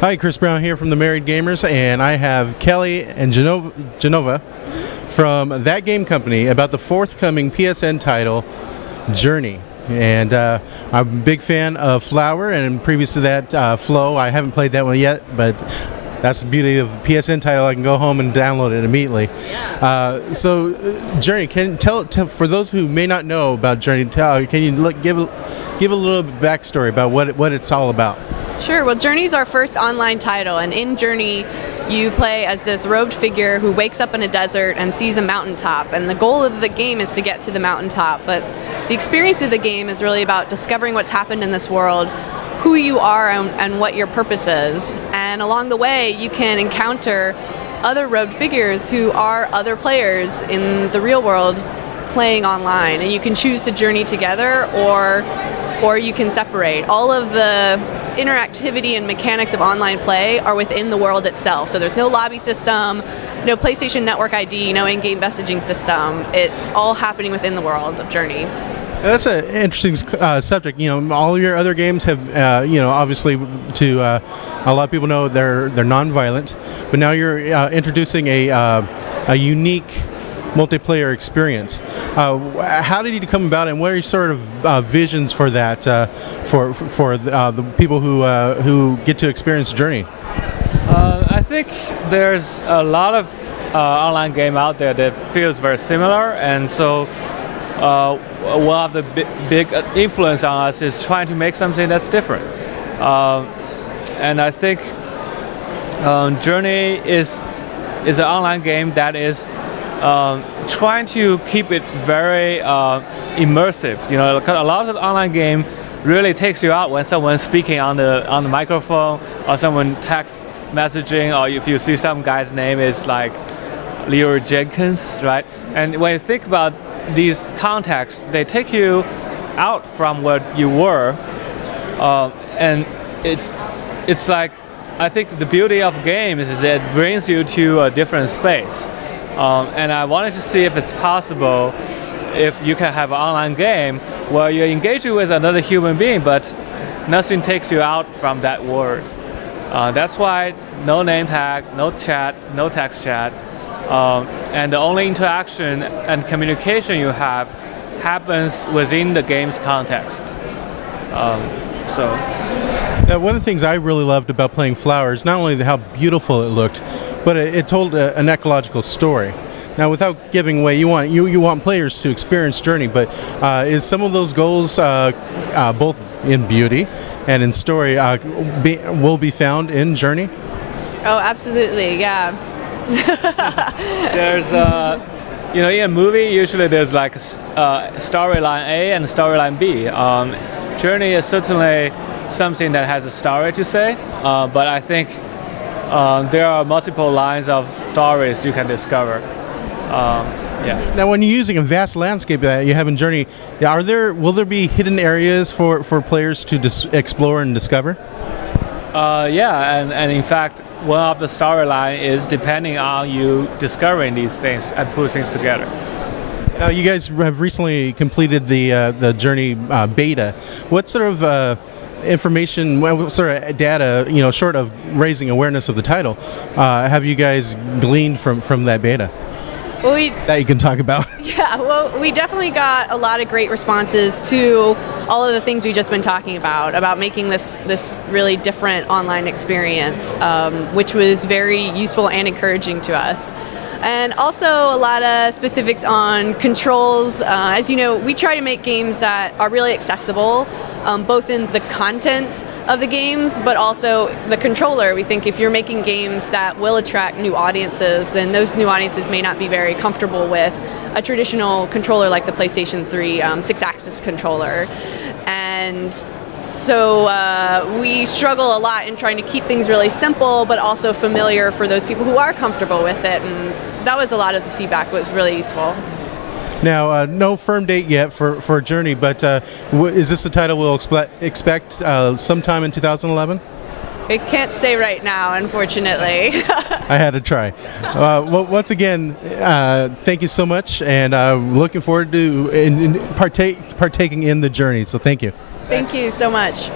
Hi, Chris Brown here from the Married Gamers, and I have Kellee and Jenova from That Game Company about the forthcoming PSN title, Journey. And I'm a big fan of Flower, and previous to that, Flow. I haven't played that one yet, but that's the beauty of a PSN title. I can go home and download it immediately. So, Journey, can tell for those who may not know about Journey, can you give a little backstory about what it's all about? Sure. Well, Journey's our first online title, and in Journey, you play as this robed figure who wakes up in a desert and sees a mountaintop. And the goal of the game is to get to the mountaintop, but the experience of the game is really about discovering what's happened in this world, who you are, and what your purpose is. And along the way, you can encounter other robed figures who are other players in the real world playing online, and you can choose to journey together or you can separate. All of the interactivity and mechanics of online play are within the world itself. So there's no lobby system, no PlayStation Network ID, no in-game messaging system. It's all happening within the world of Journey. That's an interesting subject. You know, all your other games have, obviously, to a lot of people know they're non-violent, but now you're introducing a unique multiplayer experience. How did you come about, and what are your sort of visions for that for the people who get to experience Journey? I think there's a lot of online game out there that feels very similar, and so one of the big influence on us is trying to make something that's different. And I think Journey is an online game that is trying to keep it very immersive. You know, a lot of online game really takes you out when someone's speaking on the microphone, or someone text messaging, or if you see some guy's name is like Leo Jenkins, right? And when you think about these contexts, they take you out from what you were, and it's like, I think the beauty of games is it brings you to a different space. And I wanted to see if it's possible if you can have an online game where you're engaging with another human being, but nothing takes you out from that world. That's why no name tag, no chat, no text chat, and the only interaction and communication you have happens within the game's context. Now, one of the things I really loved about playing Flower is not only how beautiful it looked, but it told an ecological story. Now, without giving away, you want players to experience Journey, but is some of those goals both in beauty and in story will be found in Journey? Oh, absolutely, yeah. There's, in a movie, usually there's like storyline A and storyline B. Journey is certainly something that has a story to say, but I think there are multiple lines of stories you can discover. Now, when you're using a vast landscape that you have in Journey, will there be hidden areas for players to explore and discover? And in fact, one of the storyline is depending on you discovering these things and put things together. Now, you guys have recently completed the Journey beta. What sort of information, what sort of data, short of raising awareness of the title, have you guys gleaned from that beta? Well, that you can talk about? Yeah, well, we definitely got a lot of great responses to all of the things we've just been talking about making this really different online experience, which was very useful and encouraging to us. And also a lot of specifics on controls. As you know, we try to make games that are really accessible, both in the content of the games, but also the controller. We think if you're making games that will attract new audiences, then those new audiences may not be very comfortable with a traditional controller like the PlayStation 3 6-axis controller. And so we struggle a lot in trying to keep things really simple, but also familiar for those people who are comfortable with it. And that was a lot of the feedback was really useful. Now, no firm date yet for Journey, but is this the title we'll expect sometime in 2011? I can't say right now, unfortunately. I had to try. Well, once again, thank you so much, and looking forward to partaking in the Journey. So thank you. Thank you so much.